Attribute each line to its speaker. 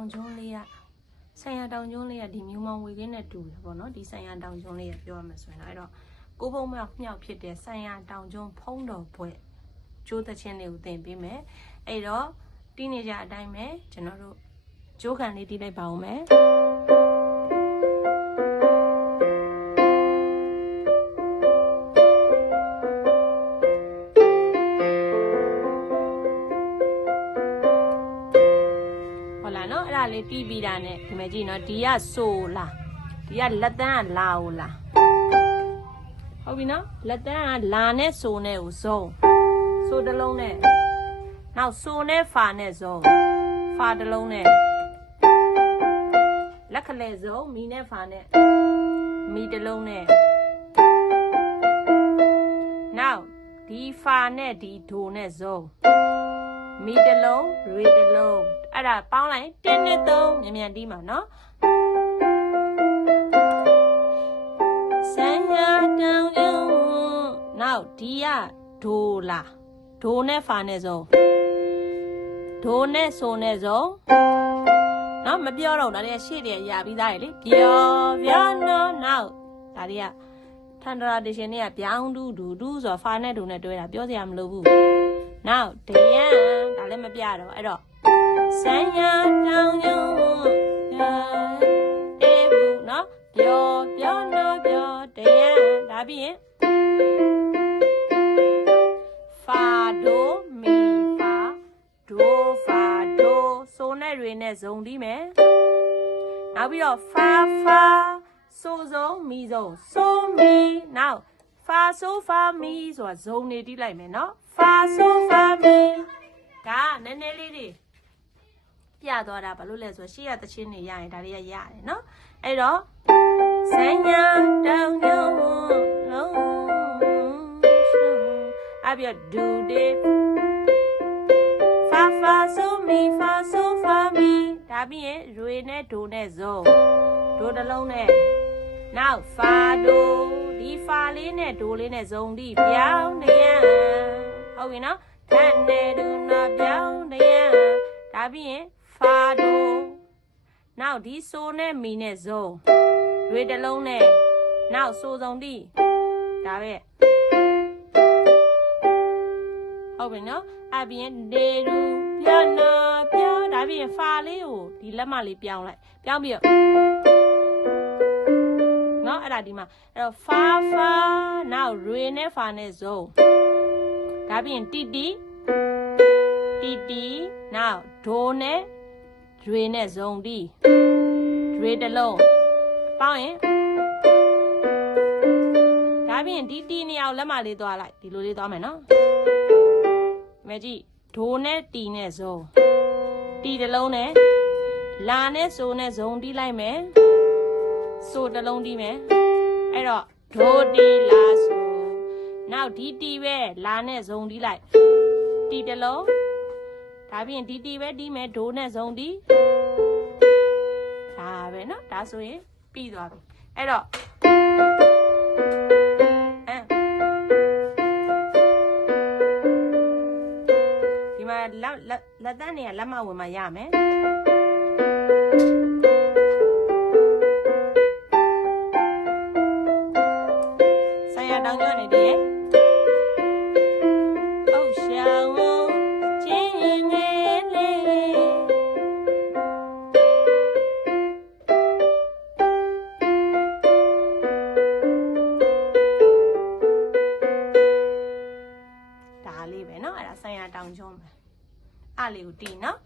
Speaker 1: တောင်ကျွန်းလေးကဆိုင်ရတောင်ကျွန်းလေးကဒီမြူမောင်ဝေကင်းနဲ့တူတယ်ပေါ့နော်ဒီဆိုင်ရတောင်ကျွန်းလေးကပြောရမှာဆိုရင်တော့အဲ့တော့ကိုဖုံမြောက်မြောက်ဖြစ်တဲ့ဆိုင်ရတောင်ကျွန်းဖုံးတော်ဘွဲ့ကျိုးသချင်းလေးကိုသင်ပေးမယ်အဲ့တော့တီးနေကြအတိုင်းပဲကျွန်တော်တို့ကျိုးခံလေးတီးလိုက်ပါဦးမယ် လားနော်အဲ့ဒါလေးပြီးပြီးတာနဲ့ဒီမဲ့ကြည့်နော်ဒီကဆိုလားဒီကလက်တန်းကလာ ਉਹ လားဟုတ်ပြီနော်လက်တန်းကလာနဲ့ဆိုနဲ့ကိုဇုံဆိုတစ်လုံးနဲ့နောက်ဆိုနဲ့ဖာနဲ့ဇုံဖာတစ်လုံးနဲ့လက်ခလဲဇုံမီနဲ့ဖာနဲ့မီတစ်လုံးနဲ့နောက်ဒီဖာနဲ့ဒီဒိုနဲ့ဇုံ မီတစ်လုံးရေတစ်လုံးအဲ့ဒါပေါင်းလိုက်1နဲ့3မြန်မြန်တီးမှာနော်ဆန်းရတောင်ယုံနောက်ဒီကဒိုလာဒိုနဲ့ဖာနဲ့ဆုံးဒိုနဲ့ဆိုနဲ့ဆုံးနော်မပြောတော့ဒါတွေကရှေ့တည်းရပြီးသားရလေပြောပြောနော်နောက်ဒါတွေကထန်ဒရာဒီရှင်တွေကပြောင်းဒူးဒူဒူးဆိုတော့ဖာနဲ့ဒိုနဲ့တွဲတာပြောစရာမလိုဘူးနောက်ဒယံဒါ လည်းမပြတော့အဲ့တော့ဆန်းရတောင်ယုံအေးဘူးနော်ပြောပြောနော်ပြောဒယံဒါပြီးရင်ဖာဒိုမီဖာဒိုဖာဒိုဆိုနဲ့တွေနဲ့ဇုံတီးမယ်နောက်ပြီးတော့ဖာဖာဆိုဆုံးမီဆုံးဆိုမီနောက်ဖာဆိုဖာမီဆိုတာဇုံနေတီးလိုက်မယ်နော်ဖာဆိုဖာမီ ဒါကနည်းနည်းလေးတွေပြသွားတာဘာလို့လဲဆိုတော့ရှေ့ရသချင်းတွေရရင်ဒါတွေကရတယ်နော်အဲ့တော့စဉ္ညာတောင်ညုံလုံးရှုအပြဒူဒေဖာဖာဆိုမီဖာဆိုဖာမီဒါပြီးရင်ရွေနဲ့ဒိုနဲ့ဇုံဒိုတစ်လုံးနဲ့နောက်ဖာဒိုဒီဖာလေးနဲ့ဒိုလေးနဲ့ဇုံဒီပြောင်းနေရန်ဟုတ်ပြီနော် ထန်နေဒူနာပြောင်းနေရန်ဒါပြီးရင်ဖာဒိုနောက်ဒီဆိုနဲ့မီနဲ့ဇုံရွေတစ်လုံးနဲ့နောက်ဆိုစုံဒီဒါပဲဟုတ်ပြီနော်အပြင်ဒေရူပြနာပြဒါပြီးရင်ဖာလေးကိုဒီလက်မလေးပြောင်းလိုက်ပြောင်းပြီးတော့နော်အဲ့ဒါဒီမှာအဲ့တော့ဖာဖာနောက်ရေနဲ့ဖာနဲ့ဇုံ ဒါပြီးရင်တီတီတီတီနောက်ဒိုနဲ့ရေနဲ့ဇုံဒီရေတစ်လုံးပေါင်းရင်ဒါပြီးရင်ဒီတီနေအောင်လက်မလေးသွားလိုက်ဒီလိုလေးသွားမယ်နော်မဲကြည့်ဒိုနဲ့တီနဲ့ဇုံတီတစ်လုံးနဲ့လာနဲ့ဆိုနဲ့ဇုံတီးလိုက်မယ်ဆိုတစ်လုံးတီးမယ်အဲ့တော့ဒိုတီလာဆို နောက်ဒီတီပဲလာနဲ့ဇုံတီးလိုက်တီတစ်လုံးဒါပြီးရင်ဒီတီပဲတီးမယ်ဒိုနဲ့ဇုံတီးဒါပဲเนาะဒါဆိုရင်ပြီးသွားပြီအဲ့တော့အဲဒီမှာလက်လက်လက်တန်းတွေကလက်မဝင်မှရမယ်ဆိုင်ရတောင်ကျော်နေတည်း ကတောင်ကျွန်းမှာအဲ့လေးကိုတီးနော်